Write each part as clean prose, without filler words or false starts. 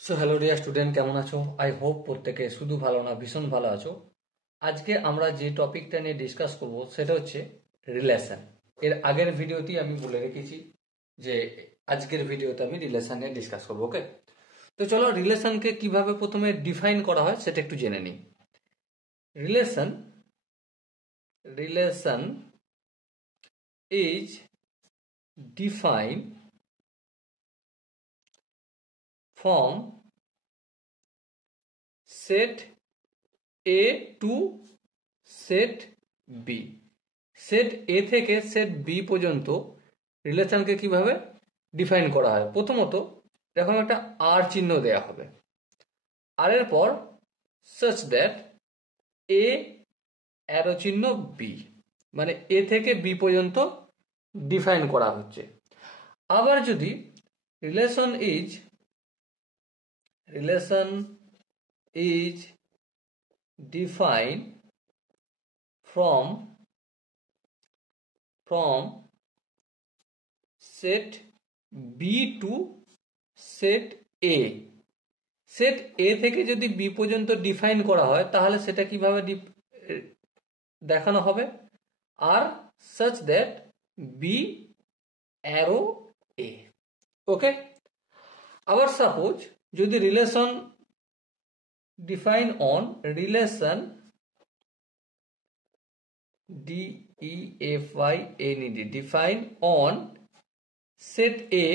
So hello dear student, কেমন আছো? I hope প্রত্যেকে শুধু ভালো না ভীষণ ভালো আছো। আজকে আমরা যে টপিকটা নিয়ে ডিসকাস করব সেটা হচ্ছে রিলেশন। এর আগের ভিডিওতেই আমি বলে রেখেছি যে আজকের ভিডিওতে আমি রিলেশন নিয়ে ডিসকাস করবো। ওকে, তো চলো রিলেশনকে কিভাবে প্রথমে ডিফাইন করা হয় সেটা একটু জেনে নিই। Relation relation is define from set A to set B. Set A থেকে সেট বি পর্যন্ত রিলেশনকে কিভাবে ডিফাইন করা হয়। প্রথমত এরকম একটা আর চিহ্ন দেয়া হবে, আর এর পর সাচ দ্যাট এ অ্যারো চিহ্ন বি, মানে এ থেকে বি পর্যন্ত ডিফাইন করা হচ্ছে। আবার যদি relation is define from set B to set A. Set A থেকে যদি বি পর্যন্ত ডিফাইন করা হয় তাহলে সেটা কিভাবে দেখানো হবে? আর such that B arrow A. Okay, আবার সাপোজ যদি relation define on define on set A,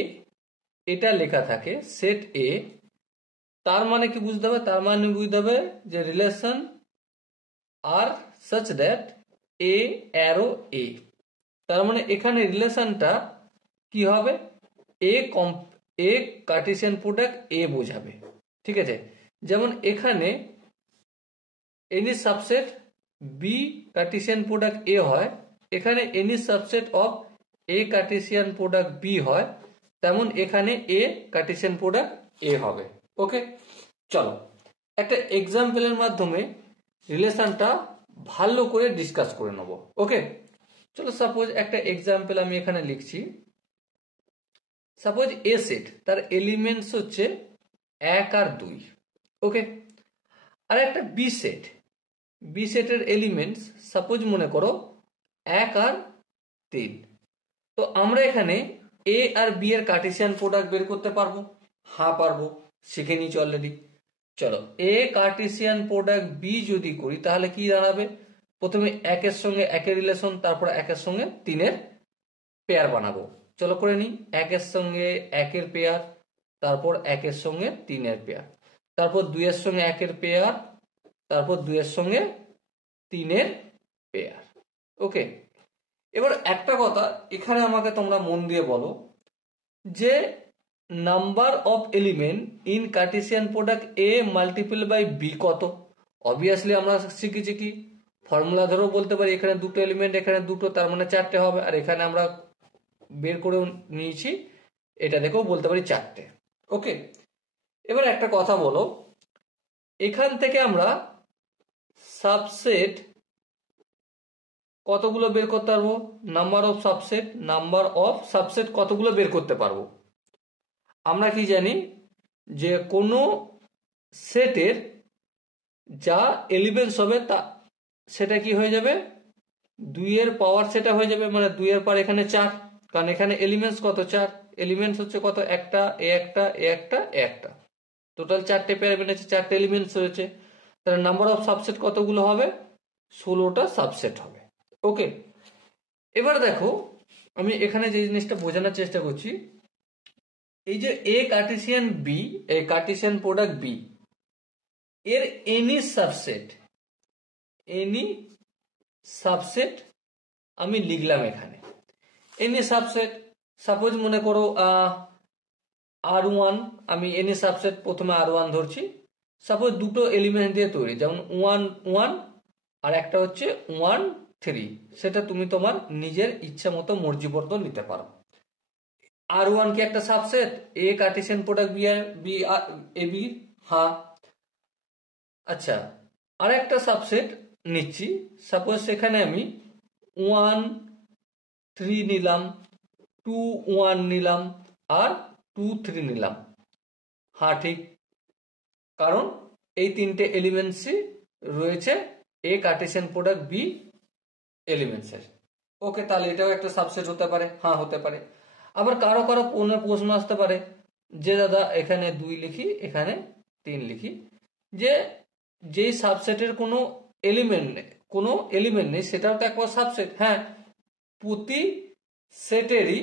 এটা লেখা থাকে সেট এ, তার মানে কি বুঝতে হবে? তার মানে বুঝতে হবে যে relation R such that A arrow A. তার মানে এখানে রিলেশনটা কি হবে? এ কার্টেসিয়ান প্রোডাক্ট এ বোঝাবে। ঠিক আছে, যেমন এখানে any subset B Cartesian product A হয়, এখানে any subset of A Cartesian product B হয়, তেমন এখানে এ কার্টেসিয়ান প্রোডাক্ট এ হবে। ওকে, চলো একটা এক্সাম্পলের মাধ্যমে রিলেশনটা ভালো করে ডিসকাস করে নেব। ওকে, চলো সাপোজ একটা এক্সাম্পল আমি এখানে লিখছি। সাপোজ এ সেট, তার এলিমেন্টস হচ্ছে 1 আর 2। ওকে, আর একটা বি সেটের এলিমেন্টস সাপোজ মনে করো 1 আর 3। তো আমরা এখানে এ আর বি এর কার্টেসিয়ান প্রোডাক্ট বের করতে পারবো? হ্যাঁ পারবো, শিখে নিয়েছি অলরেডি। চলো এ কার্টেসিয়ান প্রোডাক্ট বি যদি করি তাহলে কি দাঁড়াবে? প্রথমে 1 সঙ্গে 1 রিলেশন, তারপর 1 সঙ্গে 3 পেয়ার বানাবো। চলো করে নিই। 1 সঙ্গে 1 পেয়ার, তারপর 1 সঙ্গে 3 পেয়ার, তারপর 2 সঙ্গে 1 পেয়ার, তারপর 2 সঙ্গে 3 পেয়ার। ওকে, এবার একটা কথা এখানে আমাকে তোমরা মন দিয়ে বলো যে number of element in Cartesian product A multiple by B কত? অবভিয়াসলি আমরা শিখেছি কি ফর্মুলা ধরেও বলতে পারি এখানে 2টো এলিমেন্ট, এখানে 2টো, তার মানে 4টে হবে। আর এখানে আমরা বের করে নিয়েছি, এটা দেখেও বলতে পারি 4টে। ওকে, এবার একটা কথা বলো, এখান থেকে আমরা সাবসেট কতগুলো বের করতে পারবো? নাম্বার অফ সাবসেট কতগুলো বের করতে পারবো? আমরা কি জানি যে কোনো সেটের যা এলিমেন্টস হবে তা সেটা কি হয়ে যাবে? 2 এর পাওয়ার সেটা হয়ে যাবে, মানে 2 এর পাওয়ার এখানে 4, কারণ এখানে এলিমেন্টস কত? 4। এলিমেন্টস হচ্ছে কত? একটা, একটা, টোটাল 4টে পেয়ার বেরিয়েছে, 4টে এলিমেন্টস রয়েছে। তাহলে নাম্বার অফ সাবসেট কতগুলো হবে? 16টা সাবসেট হবে। ওকে, এবার দেখো আমি এখানে যে জিনিসটা বোঝানোর চেষ্টা করছি, এই যে এ Cartesian B, A Cartesian product B এর এনি সাবসেট আমি লিখলাম এখানে। এনি সাবসেট সাপোজ মনে করো R1, আমি এনি সাবসেট প্রথমে R1 ধরছি। সাপোজ 2টো এলিমেন্ট দিয়ে তৈরি, যেমন 1 1 আর একটা হচ্ছে 1 3, সেটা তুমি তোমার নিজের ইচ্ছা মতো মর্জি বর্তন নিতে পারো। R1 কি একটা subset A Cartesian product B A B? হ্যাঁ। আচ্ছা, আর একটা সাবসেট নিচ্ছি, সাপোজ সেখানে আমি 1 3 নিলাম, 2 1 নিলাম, আর 2 3 নিলাম। হ্যাঁ ঠিক, কারণ এই তিনটে এলিমেন্টসই রয়েছে এ কার্টেসিয়ান প্রোডাক্ট বি এলিমেন্টসের। ওকে, তাহলে এটাও একটা সাবসেট হতে পারে, হ্যাঁ হতে পারে। আবার কারো কারো প্রশ্ন আসতে পারে যে দাদা এখানে 2 লিখি এখানে 3 লিখি, যে যেই সাবসেটের কোনো এলিমেন্ট নেই সেটাও তো একবার সাবসেট। হ্যাঁ, প্রতি সেটেরই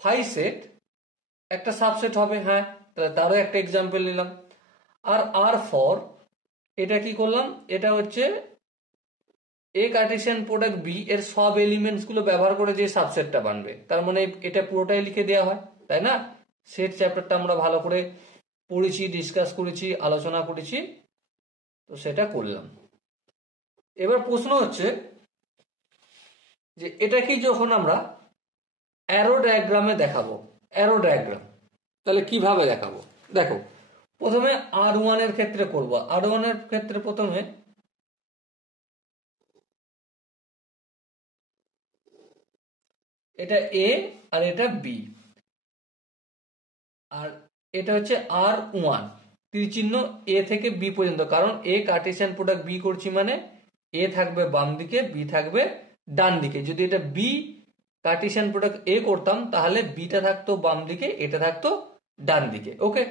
5 সেট একটা সাবসেট হবে। হ্যাঁ, তাহলে তারও একটা এক্সাম্পল নিলাম। আর R4 এটা কি করলাম, এটা হচ্ছে এ কার্টেসিয়ান প্রোডাক্ট বি এর সব এলিমেন্টস গুলো ব্যবহার করে যে সাবসেটটা বানবে, তার মানে এটা পুরোটাই লিখে দেওয়া হয়, তাই না? সেট চ্যাপ্টারটা আমরা ভালো করে পড়েছি, ডিসকাস করেছি, আলোচনা করেছি, তো সেটা করলাম। এবার প্রশ্ন হচ্ছে যে এটা কি যখন আমরা অ্যারো ডায়াগ্রামে দেখাবো, অ্যারো ডায়াগ্রাম, তাহলে কিভাবে দেখাবো? দেখো, প্রথমে R1 এর ক্ষেত্রে করব। R1 এর ক্ষেত্রে প্রথমে এটা এ আর এটা বি, আর এটা হচ্ছে R1, তীরচিহ্ন এ থেকে বি পর্যন্ত, কারণ এ কার্টেসিয়ান প্রোডাক্ট বি করছি মানে এ থাকবে বাম দিকে, বি থাকবে ডান দিকে। যদি এটা বি কার্টেসিয়ান প্রোডাক্ট এ করতাম তাহলে বিটা থাকতো বাম দিকে, এটা থাকতো ডান দিকে। ওকে,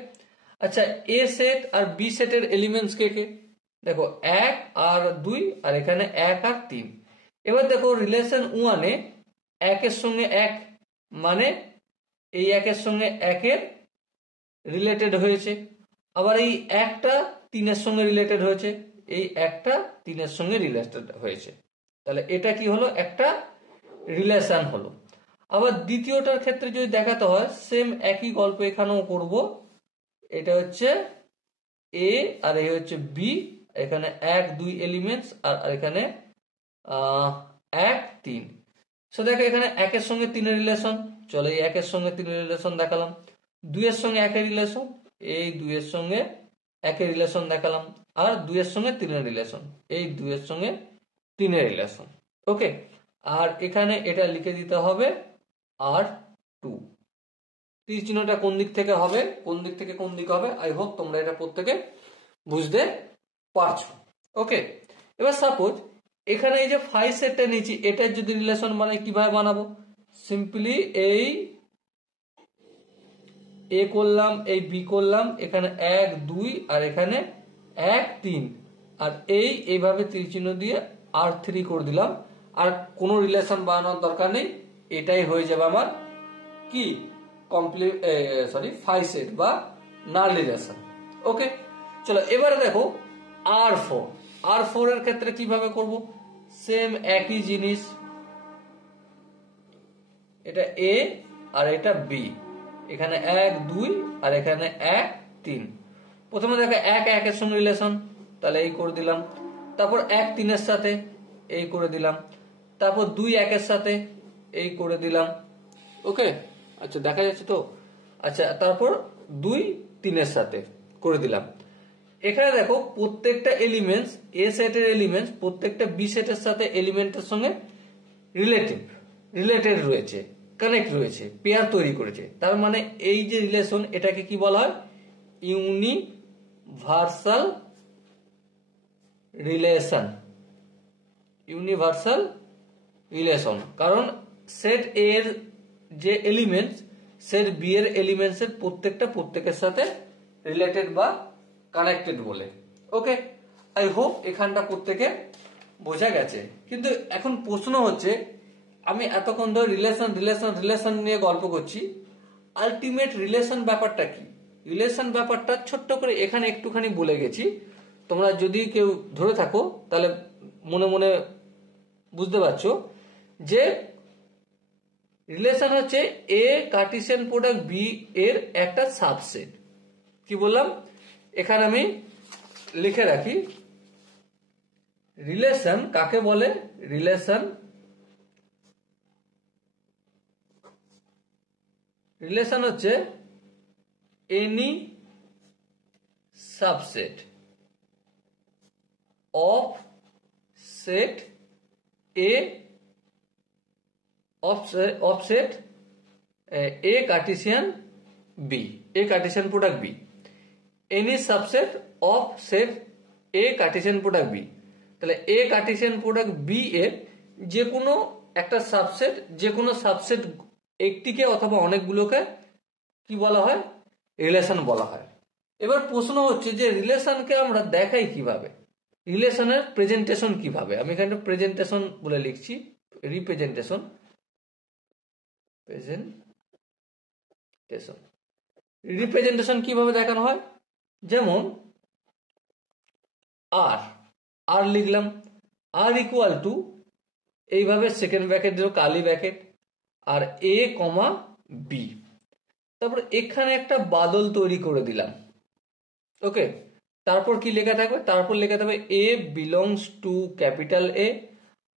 আচ্ছা, এ সেট আর বি সেটের এলিমেন্টস কে কে? দেখো 1 আর 2, আর এখানে 1 আর 3। এবার দেখো রিলেশন 1-এ 1 এর সঙ্গে 1 মানে এই 1 এর সঙ্গে 1 এর রিলেটেড হয়েছে, আবার এই 1টা 3 এর সঙ্গে রিলেটেড হয়েছে, এই 1টা 3 এর সঙ্গে রিলেটেড হয়েছে, তাহলে এটা কি হলো, একটা রিলেশন হলো। আবার দ্বিতীয়টার ক্ষেত্রে যদি দেখাতে হয়, সেম একই গল্প এখানেও করব। এটা হচ্ছে এ আর এই হচ্ছে বি, এখানে 1 2 এলিমেন্টস, আর এখানে 1 3। সো দেখো এখানে 1 এর সঙ্গে 3 এর রিলেশন, চলো এই 1 এর সঙ্গে 3 এর রিলেশন দেখালাম। 2 এর সঙ্গে 1 এর রিলেশন, এই 2 এর সঙ্গে 1 এর রিলেশন দেখালাম। আর 2 এর সঙ্গে 3 এর রিলেশন, এই 2 এর সঙ্গে 3 এর রিলেশন। ওকে, আর এখানে এটা লিখে দিতে হবে R2। তীর চিহ্নটা কোন দিক থেকে হবে, কোন দিক থেকে কোন দিকে হবে, আই হোপ তোমরা এটা প্রত্যেকে বুঝতে পারছো। ওকে, এবার সাপোজ এখানে এই যে 5 সেটটা নিয়েছি, এটার যদি রিলেশন মানে কিভাবে বানাবো? সিম্পলি এই এ করলাম, এই বি করলাম, এখানে 1 2 আর এখানে 1 3, আর এইভাবে তীর চিহ্ন দিয়ে R3 করে দিলাম। আর কোনো রিলেশন বানানোর দরকার নেই, এটাই হয়ে যাবে আমার কি কমপ্লিট, সরি 5 সেট বা নাল রিলেশন। ওকে, চলো এবারে দেখো R4 এর ক্ষেত্রে কিভাবে করব? সেম একই জিনিস, এটা এ আর এটা বি, এখানে 1 2 আর এখানে 1 3। প্রথমে দেখো 1 1 এর সঙ্গে রিলেশন, তাহলে এই করে দিলাম। তারপর 1 3 এর সাথে এই করে দিলাম। তারপর 2 1 এর সাথে এই করে দিলাম। ওকে, আচ্ছা দেখা যাচ্ছে তো? আচ্ছা, তারপর 2 3 এর সাথে করে দিলাম। এখানে দেখো প্রত্যেকটা এলিমেন্টস, এ সেটের এলিমেন্টস প্রত্যেকটা বি সেটের সাথে এলিমেন্টের সঙ্গে রিলেটেড রয়েছে, কানেক্ট রয়েছে, পেয়ার তৈরি করেছে। তার মানে এই যে রিলেশন, এটাকে কি বলা হয়? Universal relation. কারণ সেট এ এর যে এলিমেন্টস, সেট বি এর এলিমেন্টস এর প্রত্যেকের সাথে রিলেটেড বা কানেক্টেড বলে। ওকে, আই হোপ এখানটা প্রত্যেকে বোঝা গেছে। কিন্তু এখন প্রশ্ন হচ্ছে, আমি এতক্ষণ ধরে রিলেশন নিয়ে গল্প করছি, আলটিমেট রিলেশন ব্যাপারটা কি? রিলেশন ব্যাপারটা ছোট্ট করে এখানে একটুখানি বলে গেছি, তোমরা যদি কেউ ধরে থাকো তাহলে মনে মনে বুঝতে পারছো যে রিলেশন হচ্ছে এ কার্টেসিয়ান প্রোডাক্ট বি এর একটা সাবসেট। কি বললাম? এখানে আমি লিখে রাখি, রিলেশন কাকে বলে? রিলেশন হচ্ছে any subset of set A of set A Cartesian B, A Cartesian product B, any subset of set A Cartesian product B. তাহলে এ কার্টেসিয়ান প্রোডাক্ট বি এর যে কোনো একটা সাবসেট, যে কোনো সাবসেট একটিকে অথবা অনেকগুলোকে কি বলা হয়, রিলেশন বলা হয়। এবার প্রশ্ন হচ্ছে যে রিলেশনকে আমরা দেখাই কিভাবে, রিলেশনের প্রেজেন্টেশন কিভাবে। আমি এখানে প্রেজেন্টেশন বলে লিখছি, রিপ্রেজেন্টেশন, প্রেজেন্টেশন, রিপ্রেজেন্টেশন কিভাবে দেখানো হয়। যেমন আর, আর লিখলাম, আর ইকুয়াল টু এইভাবে সেকেন্ড ব্র্যাকেট দিল কালি ব্র্যাকেট, আর এ কমা বি, তারপর এখানে একটা বাদল তৈরি করে দিলাম। ওকে, তারপর কি লেখা থাকবে, তারপর লেখা থাকবে A belongs to capital A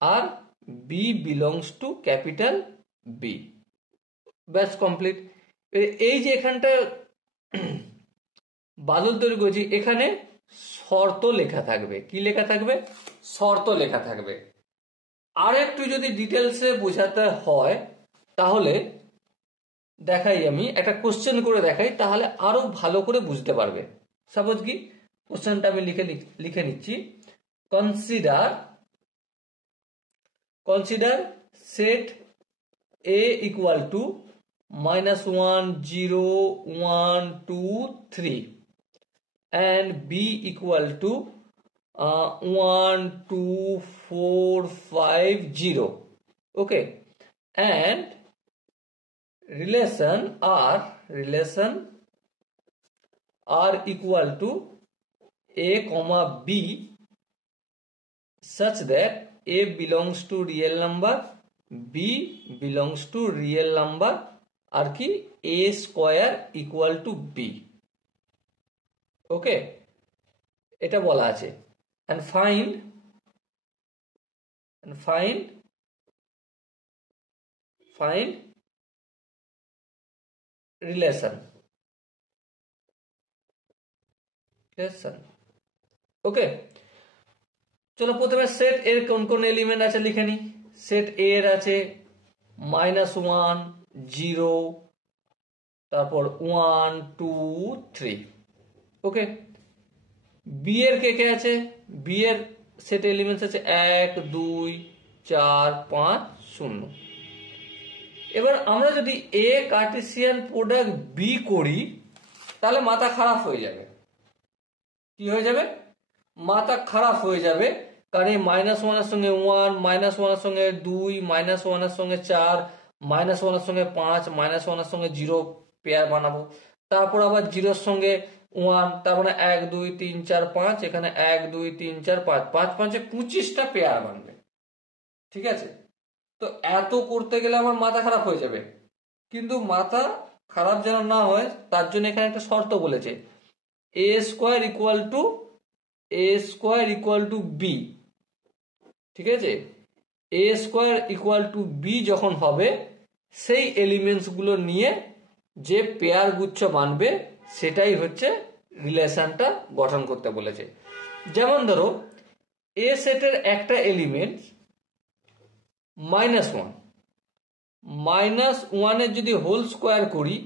আর B belongs to capital B. ব্যাস কমপ্লিট। এই যে এখানটা বাদল তৈরি করেছি, এখানে শর্ত লেখা থাকবে। কি লেখা থাকবে, শর্ত লেখা থাকবে। আর একটু যদি ডিটেলসে বোঝাতে হয় তাহলে দেখাই, আমি একটা কোশ্চেন করে দেখাই, তাহলে আরো ভালো করে বুঝতে পারবে। সাপোজ কি কোশ্চেনটা আমি লিখে নিচ্ছি, consider set A equal two -1 0 1 2 3 and b equal to 1 2 4 5 0. Okay, and relation r equal to a comma b such that a belongs to real number, b belongs to real number, আর কি a square equal to b. ওকে, এটা বলা আছে। and find relation. ওকে, চলো প্রথমে set এর কোন কোন element আছে লিখে নি। সেট এ এর আছে -1 0, তারপর 1 2 3। ওকে, বি এর কে কে আছে, বি এর সেট এলিমেন্টস আছে 1 2 4 5 0। এবার আমরা যদি এ কার্টেসিয়ান প্রোডাক্ট বি করি তাহলে মাথা খারাপ হয়ে যাবে। কি হয়ে যাবে, মাথা খারাপ হয়ে যাবে, কারণ এই -1 এর সঙ্গে 1, -1 এর সঙ্গে 2, -1 এর সঙ্গে 4, -1 এর সঙ্গে 5, -1 এর সঙ্গে 0 পেয়ার বানাবো, তারপর আবার 0 এর সঙ্গে 1, তার মানে 1 2 3 4 5, এখানে 1 2 3 4 5, 5 5 25টা পেয়ার বানবে। ঠিক আছে, তো এত করতে গেলে আমার মাথা খারাপ হয়ে যাবে। কিন্তু মাথা খারাপ যেন না হয় তার জন্য এখানে একটা শর্ত বলেছে, a square equal to B. ঠিক আছে, a square equal to B যখন হবে, সেই এলিমেন্টস গুলো নিয়ে যে পেয়ার গুচ্ছ বানবে সেটাই হচ্ছে রিলেশনটা গঠন করতে বলেছে। যেমন ধরো এ সেটের একটা এলিমেন্ট -1, -1 এর যদি হোল স্কোয়ার করি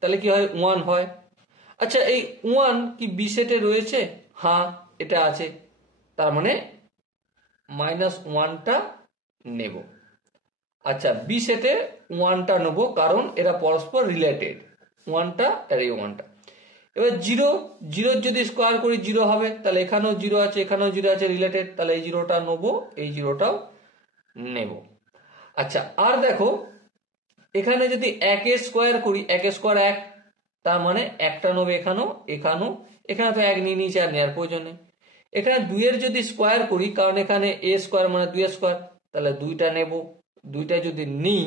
তাহলে কি হয়, 1 হয়। আচ্ছা, এই 1 কি বি সেটে রয়েছে? হ্যাঁ, এটা আছে, তার মানে -1টা নেব। আচ্ছা, বি সেটে 1টা নেব কারণ এরা পরস্পর রিলেটেড, 1টা আর এই 1টা। এবার 0 যদি স্কোয়ার করি 0 হবে, তাহলে এখানেও 0 আছে, এখানেও 0 আছে, রিলেটেড, তাহলে এই 0টা নেবো, এই 0টাও নেব। আচ্ছা, আর দেখো এখানে যদি 1 স্কোয়ার করি, 1 স্কোয়ার 1, তার মানে একটা নেবো এখানেও, এখানে তো 1 নিয়ে নিয়েছে, আর নেওয়ার প্রয়োজন নেই। এখানে 2 এর যদি স্কোয়ার করি, কারণ এখানে a স্কোয়ার মানে 2 স্কোয়ার, তাহলে 2টা নেব। 2টা যদি নিই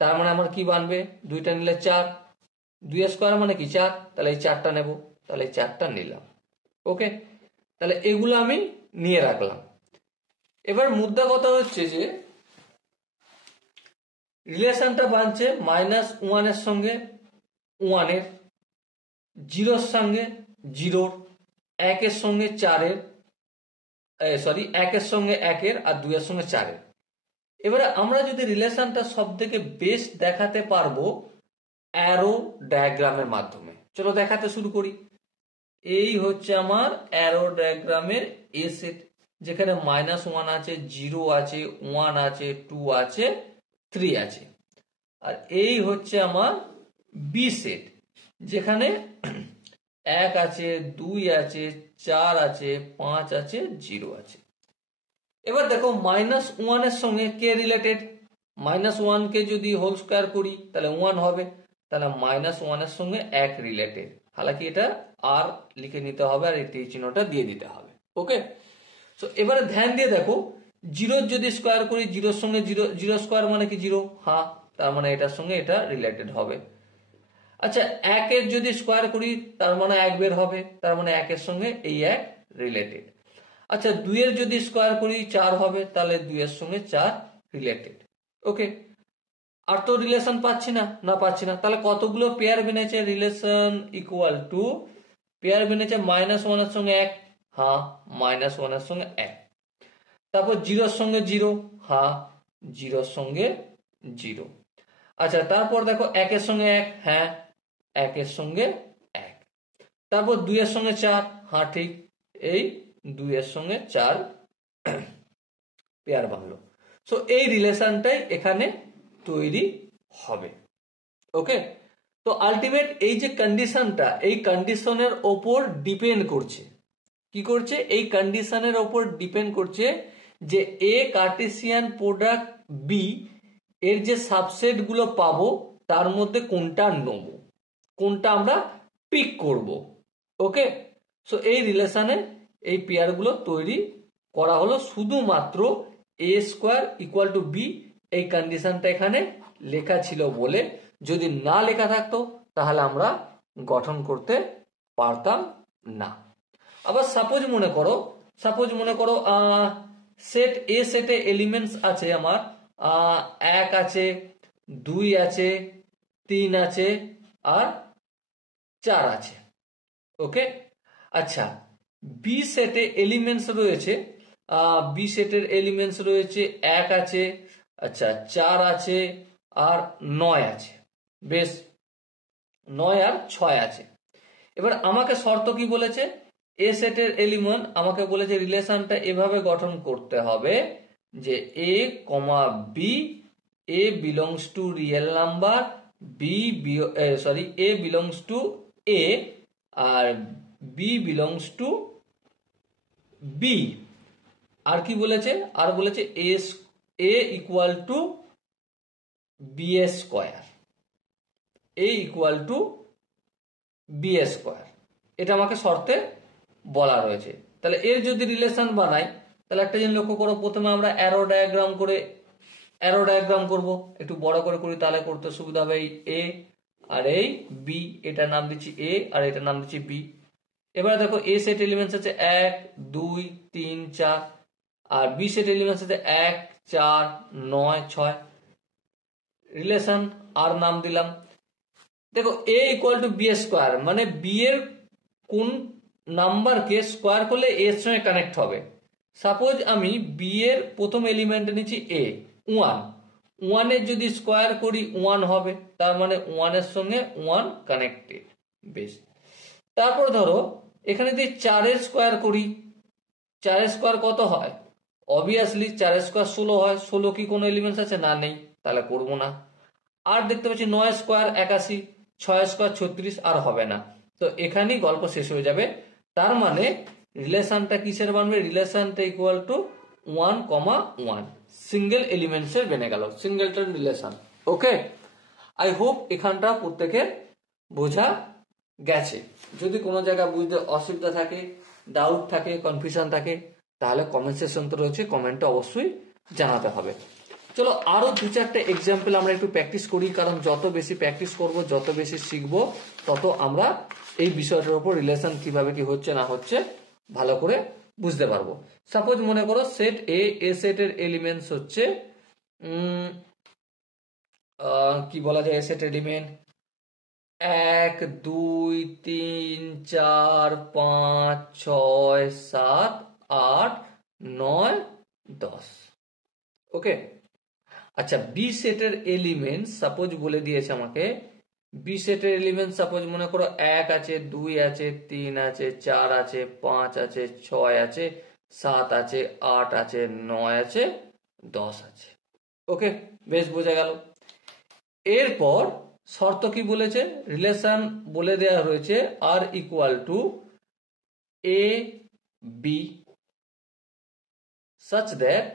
তার মানে আমার কি বানবে, 2টা নিলে 4, 2 স্কোয়ার মানে কি 4, তাহলে এই 4টা নেব, তাহলে এই 4টা নিলাম। ওকে, তাহলে এগুলো আমি নিয়ে রাখলাম। এবার মুদ্রা কথা হচ্ছে যে রিলেশনটা বানছে -1 এর সঙ্গে 1 এর, 0 এর সঙ্গে 0, 1 এর সঙ্গে 4 এর, 1 এর সঙ্গে 1 এর, আর 2 এর সঙ্গে 4 এর। এবারে আমরা যদি রিলেশনটা সব থেকে বেস্ট দেখাতে পারবো অ্যারো ডায়াগ্রামের মাধ্যমে। চলো দেখাতে শুরু করি। এই হচ্ছে আমার অ্যারো ডায়াগ্রামের এ সেট, যেখানে -1 আছে, 0 আছে, 1 আছে, 2 আছে, 3 আছে। আর এই হচ্ছে আমার বি সেট, যেখানে 1 আছে, 2 আছে, 4 আছে, 5 আছে, 0 আছে। এবার দেখো -1 এর সঙ্গে কে রিলেটেড? -1 কে যদি হোল স্কোয়ার করি তাহলে 1 হবে, তাহলে -1 এর সঙ্গে 1 রিলেটেড। হালাকি এটা আর লিখে নিতে হবে আর এই চিহ্নটা দিয়ে দিতে হবে। ওকে, তো এবারে ধ্যান দিয়ে দেখো, 0 যদি স্কোয়ার করি, 0 সঙ্গে 0, 0 স্কোয়ার মানে কি 0, হ্যাঁ, তার মানে এটার সঙ্গে এটা রিলেটেড হবে। আচ্ছা, 1 এর যদি স্কোয়ার করি তার মানে 1 বের হবে, তার মানে 1 এর সঙ্গে এই 1 রিলেটেড। আচ্ছা, 2 এর যদি স্কোয়ার করি 4 হবে, তাহলে 2 এর সঙ্গে 4 রিলেটেড। ওকে, আর তো রিলেশন পাচ্ছি না, পাচ্ছি না, তাহলে কতগুলো পেয়ার বেনেছে? রিলেশন ইকুয়াল টু পেয়ার বেনেছে -1 এর সঙ্গে 1, হ্যাঁ, -1 এর সঙ্গে 1। তারপর 0 এর সঙ্গে 0, হ্যাঁ, 0 এর সঙ্গে 0। আচ্ছা, তারপর দেখো 1 এর সঙ্গে 1, হ্যাঁ, 1 এর সঙ্গে 1। তারপর 2 এর সঙ্গে 4, হ্যাঁ ঠিক, এই 2 এর সঙ্গে 4 পেয়ার বানলো। সো এই রিলেশনটাই এখানে তৈরি হবে। ওকে, তো আলটিমেট এই যে কন্ডিশনটা, এই কন্ডিশনের ওপর ডিপেন্ড করছে, কি করছে? এই কন্ডিশনের ওপর ডিপেন্ড করছে যে এ কার্টেসিয়ান প্রোডাক্ট বি এর যে সাবসেট গুলো পাবো তার মধ্যে কোনটা নেব, কোনটা আমরা পিক করব। ওকে, সো এই রিলেশনে এই পেয়ার গুলো তৈরি করা হলো শুধুমাত্র এ স্কোয়ার ইকুয়াল টু বি, এই কন্ডিশনটা এখানে লেখা ছিল বলে। যদি না লেখা থাকতো তাহলে আমরা গঠন করতে পারতাম না। আবার সাপোজ মনে করো সেট এ সেটে এলিমেন্টস আছে আমার 1 আছে, 2 আছে, 3 আছে আর 4 আছে। ওকে, আচ্ছা, বি সেটে এলিমেন্টস রয়েছে, বি সেটের এলিমেন্টস রয়েছে 1 আছে, আচ্ছা 4 আছে আর 9 আছে। বেশ, 9 আর 6 আছে। এবার আমাকে শর্ত কি বলেছে? এ সেটের এলিমেন্ট আমাকে বলেছে রিলেশনটা এভাবে গঠন করতে হবে যে A comma B, A belongs to real number, A belongs to A আর বি বিলংস টু বি। আর কি বলেছে? আর বলেছে A equal to B square, A equal to B square, এটা আমাকে শর্তে বলা রয়েছে। তাহলে এর যদি রিলেশন বানাই তাহলে একটা জিনিস লক্ষ্য করো, প্রথমে আমরা অ্যারো ডায়াগ্রাম করব, একটু বড় করে করি তাহলে করতে সুবিধা হবে। এই এ আর এই বি, এটার নাম দিচ্ছি এ আর এটার নাম দিচ্ছি বি। এবার দেখো এ সেট এলিমেন্টস আছে 1, 2, 3, 4 আর বি সেট এলিমেন্টস আছে 1, 4, 9, 6। রিলেশন আর নাম দিলাম। দেখো এ ইকুয়াল টু বি স্কোয়ার মানে বি এর কোন নাম্বারকে স্কোয়ার করলে এর সঙ্গে কানেক্ট হবে। সাপোজ আমি বি এর প্রথম এলিমেন্ট নিচ্ছি এ 1, 1 এর যদি স্কোয়ার করি 1 হবে, তার মানে 1 এর সঙ্গে 1 কানেক্টেড। বেশ, তারপর ধরো এখানে যদি 4 এর স্কোয়ার করি, 4 এর স্কোয়ার কত হয়? অবভিয়াসলি 4 এর স্কোয়ার 16 হয়। 16 কি কোনো এলিমেন্টস আছে? না, নেই, তাহলে করবো না। আর দেখতে পাচ্ছি 9 স্কোয়ার 81, 6 স্কোয়ার 36, আর হবে না। তো এখানেই গল্প শেষ হয়ে যাবে। তার মানে রিলেশনটা কিসের বানবে? রিলেশনটা ইকুয়াল টু 1,1 সিঙ্গেল এলিমেন্টস এর বেনে গেল, সিঙ্গেলটার রিলেশন। ওকে, আই হোপ এখানটা প্রত্যেকের বোঝা গেছে। যদি কোনো জায়গায় বুঝতে অসুবিধা থাকে, ডাউট থাকে, কনফিউশন থাকে, তাহলে কমেন্ট সেকশন তো রয়েছে, কমেন্টে অবশ্যই জানাতে হবে। চলো আরো 2-4টা এক্সাম্পল আমরা একটু প্র্যাকটিস করি, কারণ যত বেশি প্র্যাকটিস করব, যত বেশি শিখবো, তত আমরা এই বিষয়টার উপর রিলেশন কিভাবে কি হচ্ছে না হচ্ছে ভালো করে বুঝতে পারবো। সাপোজ মনে করো সেট এ সেটের এলিমেন্টস হচ্ছে কি বলা যায়, এ সেট এলিমেন্ট 1, 2, 3, 4, 5, 6, 7, 8, 9, 10। ওকে, আচ্ছা, বি সেটের এলিমেন্ট সাপোজ বলে দিয়েছে আমাকে বি সেটের এলিমেন্ট সাপোজ মনে করো 1 আছে, 2 আছে, 3 আছে, 4 আছে, 5 আছে, 6 আছে, 7 আছে, 8 আছে, 9 আছে, 10 আছে। ওকে, বেশ বোঝা গেল। এরপর শর্ত কি বলেছে, রিলেশন বলে দেওয়া হয়েছে R equal to A B such that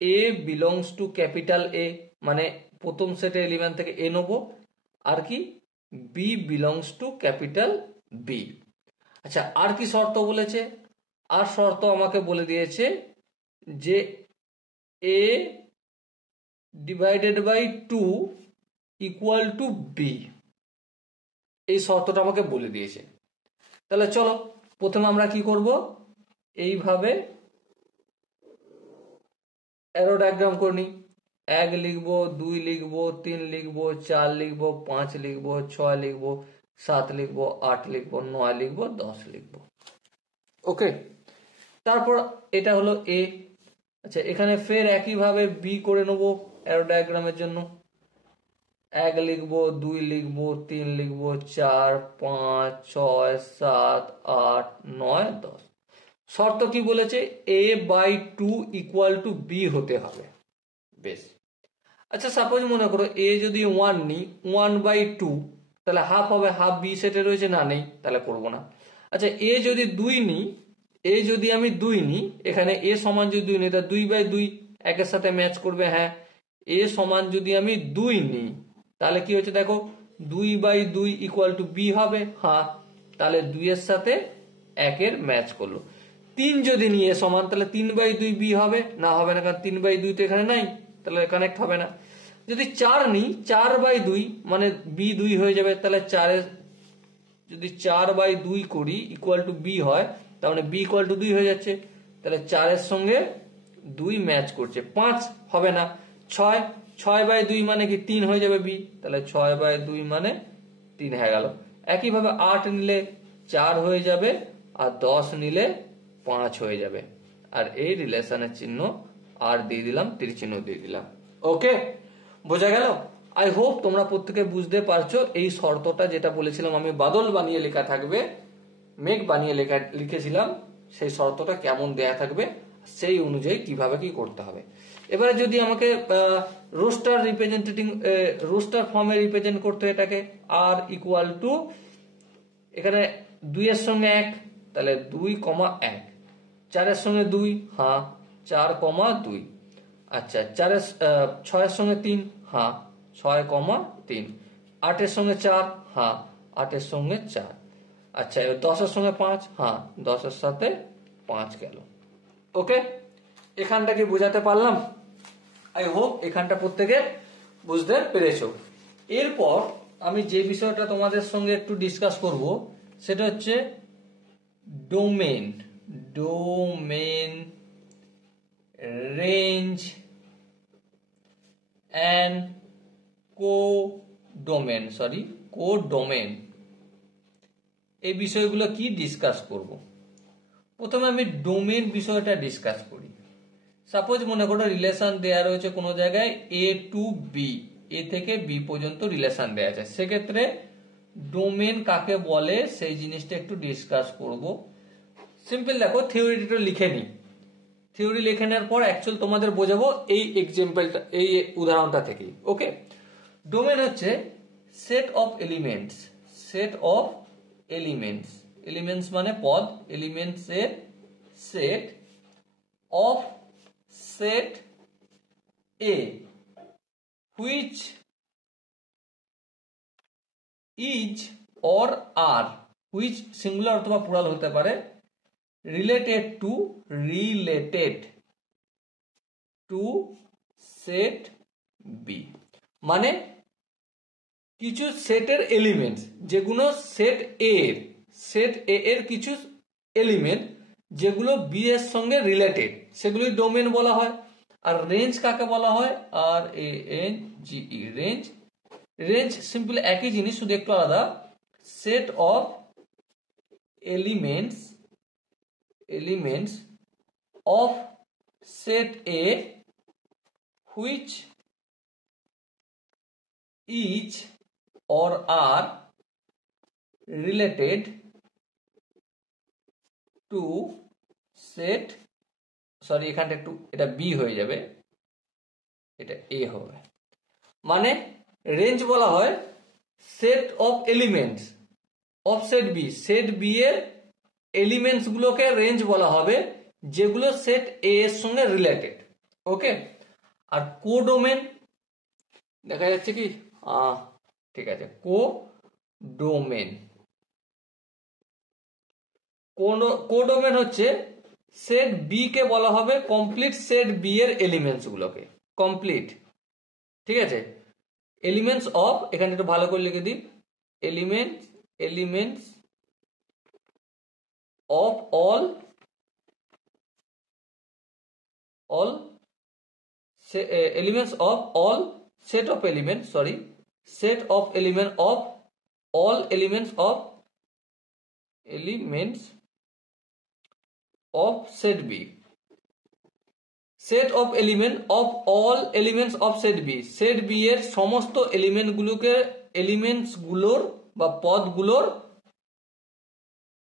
a belongs to capital A, মানে প্রথম সেটের এলিমেন্ট থেকে এ নেবো, আর কি b belongs to capital B। আচ্ছা, আর কি শর্ত বলেছে, আর শর্ত আমাকে বলে দিয়েছে যে a divided by 2 equal to b, এই শর্তটা আমাকে বলে দিয়েছে। তাহলে চলো প্রথমে আমরা কি করব, এইভাবে অ্যারো ডায়াগ্রাম করে নিই। 1 লিখবো, 2 লিখবো, 3 লিখবো, 4 লিখবো, 5 লিখবো, 6 লিখবো, 7 লিখবো, 8 লিখবো, 9 লিখবো, 10 লিখবো। ওকে, তারপর এটা হলো এ। আচ্ছা, এখানে ফের একইভাবে বি করে নেবো অ্যারো ডায়াগ্রামের জন্য। 1 লিখবো, 2 লিখবো, 3 লিখবো, 4, 5, 6, 7, 8, 9, 10। শর্ত কি বলেছে, a/2 ইকুয়াল টু বি হতে হবে। বেশ, আচ্ছা সাপোজ মনে করো এ যদি 1 নিই, 1/2 তাহলে হাফ হবে, হাফ বি সেটে রয়েছে না, নেই, তাহলে করবো না। আচ্ছা, এ যদি 2 নিই, এ যদি আমি 2 নিই, এখানে এ সমান যদি 2 নিই তাহলে 2/2 একের সাথে ম্যাচ করবে। হ্যাঁ, এ সমান যদি আমি 2 নিই তাহলে কি হচ্ছে দেখো, 2/2 ইকুয়াল টু বি হবে। হ্যাঁ, তাহলে 2 এর সাথে 1-এর ম্যাচ করলো। 3 যদি নিয়ে সমান তাহলে 3/2 বি হবে না, হবে না, কারণ 3/2 তো এখানে নাই, তাহলে কানেক্ট হবে না। যদি 4 নিই, 4/2 মানে বি 2 হয়ে যাবে, তাহলে 4 যদি 4/2 করি ইকুয়াল টু বি হয়, তার মানে বি ইকুয়াল টু 2 হয়ে যাচ্ছে, তাহলে 4 এর সঙ্গে 2 ম্যাচ করছে। 5 হবে না, 6/2 মানে কি 3 হয়ে যাবে বি, তাহলে 6/2 মানে 3 হয়ে গেল। একইভাবে 8 নিলে 4 হয়ে যাবে, আর 10 নিলে 5 হয়ে যাবে। আর এই রিলেশনের চিহ্ন আর দিয়ে দিলাম, তীর চিহ্ন দিয়ে দিলাম। ওকে, বোঝা গেল? আই হোপ তোমরা প্রত্যেকে বুঝতে পারছো। এই শর্তটা যেটা বলেছিলাম আমি, বাদল বানিয়ে লেখা থাকবে, মেঘ বানিয়ে লিখেছিলাম, সেই শর্তটা কেমন দেয়া থাকবে, সেই অনুযায়ী কিভাবে কি করতে হবে। এবারে যদি আমাকে রোস্টার রিপ্রেজেন্টেটিং রোস্টার ফর্মে রিপ্রেজেন্ট করতে হয় এটাকে, আর ইকুয়াল টু এখানে 2 এর সঙ্গে 1, তাহলে 2,1, 4 এর সঙ্গে 2, হ্যাঁ 4,2, আচ্ছা 6 এর সঙ্গে 3, হ্যাঁ 6,3, 8 এর সঙ্গে 4, হ্যাঁ 8 এর সঙ্গে 4, আচ্ছা 10 এর সঙ্গে 5, হ্যাঁ 10 এর সাথে 5 গেল। ওকে, এখানটা কি বোঝাতে পারলাম? আই হোপ এখানটা প্রত্যেকে বুঝতে পেরেছো। এরপর আমি যে বিষয়টা তোমাদের সঙ্গে একটু ডিসকাস করব সেটা হচ্ছে ডোমেন, রেঞ্জ অ্যান্ড কোডোমেন, এই বিষয়গুলো কি ডিসকাস করব। প্রথমে আমি ডোমেন বিষয়টা ডিসকাস করি। সাপোজ মনে করো রিলেশন দেয়া রয়েছে কোনো জায়গায় এ টু বি, এ থেকে বি পর্যন্ত রিলেশন দেয়া আছে, সেক্ষেত্রে ডোমেন কাকে বলে সেই জিনিসটা একটু ডিসকাস করব। সিম্পল দেখো, থিওরিটা লিখে নি, থিওরি লিখে নেওয়ার পর অ্যাকচুয়াল তোমাদের বোঝাবো এই এক্সাম্পলটা, এই উদাহরণটা থেকেই। ওকে, ডোমেন হচ্ছে সেট অফ এলিমেন্টস, এলিমেন্টস মানে পদ, এলিমেন্টস এর set of set A which is or R, which singular অথবা প্লুরাল হতে পারে, রিলেটেড টু সেট বি, মানে কিছু সেটের এলিমেন্টস যেগুলো সেট এ এর কিছু এলিমেন্ট যেগুলো বি এর সঙ্গে রিলেটেড, সেগুলি ডোমেন বলা হয়। আর রেঞ্জ কাকে বলা হয়, RANGE, রেঞ্জ সিম্পল একই জিনিস, শুধু একটু আলাদা। Set of elements of set A which is or are related to set, sorry এখানটা একটু এটা বি হয়ে যাবে, এটা এ হবে। মানে রেঞ্জ বলা হয় set of elements of set B, set B এর এলিমেন্টস গুলোকে রেঞ্জ বলা হবে যেগুলো সেট এ এর সঙ্গে রিলেটেড। ওকে, আর কোডোমেন দেখা যাচ্ছে কি, ঠিক আছে, কোডোমেন, কোডোমেন হচ্ছে সেট বি কে বলা হবে কমপ্লিট সেট বি এর এলিমেন্টস গুলোকে, কমপ্লিট, ঠিক আছে, এলিমেন্টস অফ, এখানে একটু ভালো করে লিখে দিই, elements of all elements of all set of elements, sorry, set of element of all elements of set B, set of element of all elements of set B, set B এর সমস্ত element গুলোকে, elements গুলোর বা পদগুলোর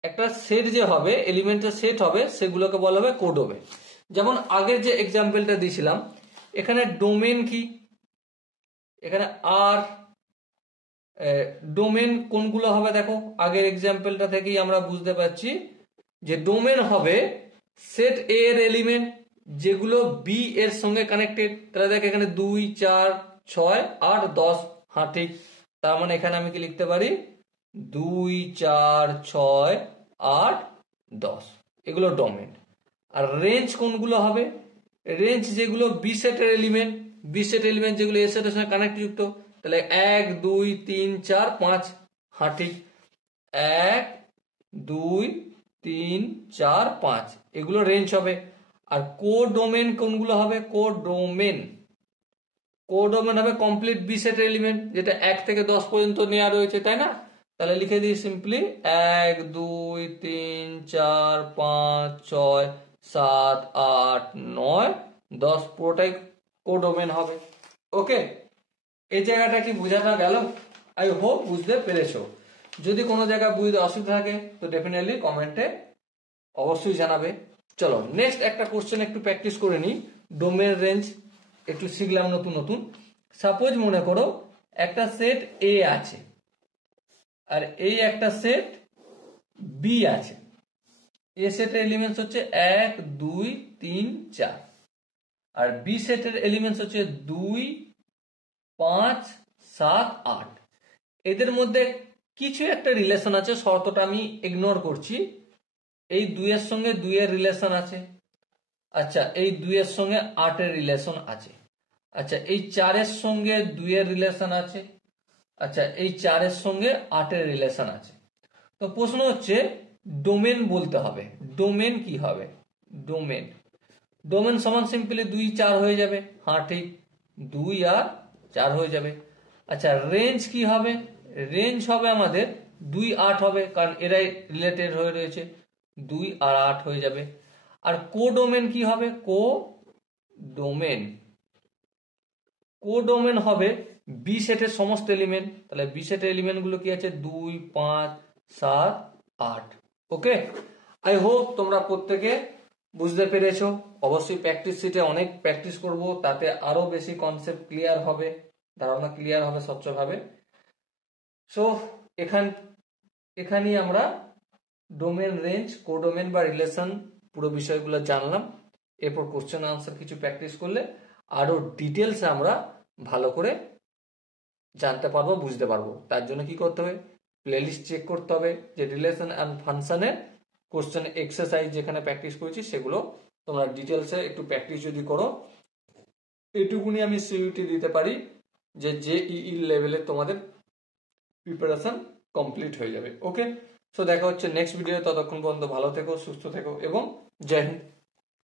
একটা set যে হবে, এলিমেন্টের set হবে, সেগুলোকে বলা হবে কোডোমেন। যেমন আগের যে এক্সাম্পলটা দিয়েছিলাম, এখানে ডোমেন কি, এখানে আর ডোমেন কোনগুলো হবে দেখো, আগের এক্সাম্পলটা থেকেই আমরা বুঝতে পারছি যে ডোমেন হবে সেট এ এর এলিমেন্ট যেগুলো বি এর সঙ্গে কানেক্টেড। তাহলে দেখ এখানে 2, 4, 6, 8, 10, হ্যাঁ ঠিক, তার মানে এখানে আমি কি লিখতে পারি, 2, 4, 6, 8, 10, এগুলো ডোমেন। আর রেঞ্জ কোনগুলো হবে, রেঞ্জ যেগুলো বি সেটের এলিমেন্ট, বি সেট এলিমেন্ট যেগুলো এ সেটের সঙ্গে কানেক্ট যুক্ত, তাহলে 1, 2, 3, 4, 5, হ্যাঁ ঠিক, 1, 2, 3, 4, 5, এগুলো রেঞ্জ হবে। আর কোডোমেন কোনগুলো হবে, কোডোমেন হবে কমপ্লিট বি সেটের এলিমেন্ট, যেটা 1 থেকে 10 পর্যন্ত নেওয়া রয়েছে, তাই না? তাহলে লিখে দিই সিম্পলি 1, 2, 3, 4, 5, 6, 7, 8, 9, 10, পুরোটাই কোডোমেন হবে। ওকে, এই জায়গাটা কি বোঝানো গেল? আই হোপ বুঝতে পেরেছো। যদি কোনো জায়গায় বুঝতে অসুবিধা থাকে তো ডেফিনেটলি কমেন্টে অবশ্যই জানাবে। চলো নেক্সট একটা কোশ্চেন একটু প্র্যাকটিস করে নিই। ডোমেন রেঞ্জ একটু শিখলাম নতুন নতুন। সাপোজ মনে করো একটা সেট এ আছে আর এই একটা সেট বি আছে। এ সেটের এলিমেন্টস হচ্ছে 1, 2, 3, 4 আর বি সেটের এলিমেন্টস হচ্ছে 2, 5, 7, 8। এদের মধ্যে কিছু একটা রিলেশন আছে, শর্তটা আমি ইগনোর করছি। এই 2 এর সঙ্গে 2 এর রিলেশন আছে, আচ্ছা এই 2 এর সঙ্গে 8 এর রিলেশন আছে, আচ্ছা এই 4 এর সঙ্গে 2 এর রিলেশন আছে, আচ্ছা এই 4 এর সঙ্গে 8 এর রিলেশন আছে। তো প্রশ্ন হচ্ছে ডোমেন বলতে হবে। ডোমেন কি হবে? ডোমেন সমান সিম্পলি 2, 4 হয়ে যাবে, হ্যাঁ ঠিক, 2 আর 4 হয়ে যাবে। আচ্ছা রেঞ্জ কি হবে? রেঞ্জ হবে আমাদের 2, 8 হবে, কারণ এরাই রিলেটেড হয়ে রয়েছে, 2 আর 8 হয়ে যাবে। আর কোডোমেন কি হবে? কোডোমেন হবে বি সেটের সমস্ত এলিমেন্ট। তাহলে বি সেটের এলিমেন্ট গুলো কি আছে? 2, 5, 7, 8। ওকে, আই হোপ তোমরা প্রত্যেকে বুঝতে পেরেছো। অবশ্যই প্র্যাকটিস শিটে অনেক প্র্যাকটিস করব, তাতে আরো বেশি কনসেপ্ট ক্লিয়ার হবে, ধারণা ক্লিয়ার হবে স্বচ্ছভাবে। সো এখানেই আমরা ডোমেন, রেঞ্জ, কোডোমেন বা রিলেশন পুরো বিষয়গুলো জানলাম। এরপর কোশ্চেন আনসার কিছু প্র্যাকটিস করলে আরো ডিটেলস আমরা ভালো করে জানতে পারবো, বুঝতে পারবো। তার জন্য কি করতে হবে? প্লেলিস্ট চেক করতে হবে, যে রিলেশন অ্যান্ড ফাংশনের কোশ্চেন এক্সারসাইজ যেখানে প্র্যাকটিস করেছি সেগুলো তোমরা ডিটেলসে একটু প্র্যাকটিস যদি করো, এটুকুনি আমি সিইউটি দিতে পারি যে জেইই লেভেলে তোমাদের প্রিপারেশন কমপ্লিট হয়ে যাবে। ওকে, সো দেখা হচ্ছে নেক্সট ভিডিও। ততক্ষণ পর্যন্ত ভালো থেকো, সুস্থ থেকো এবং জয় হিন্দ।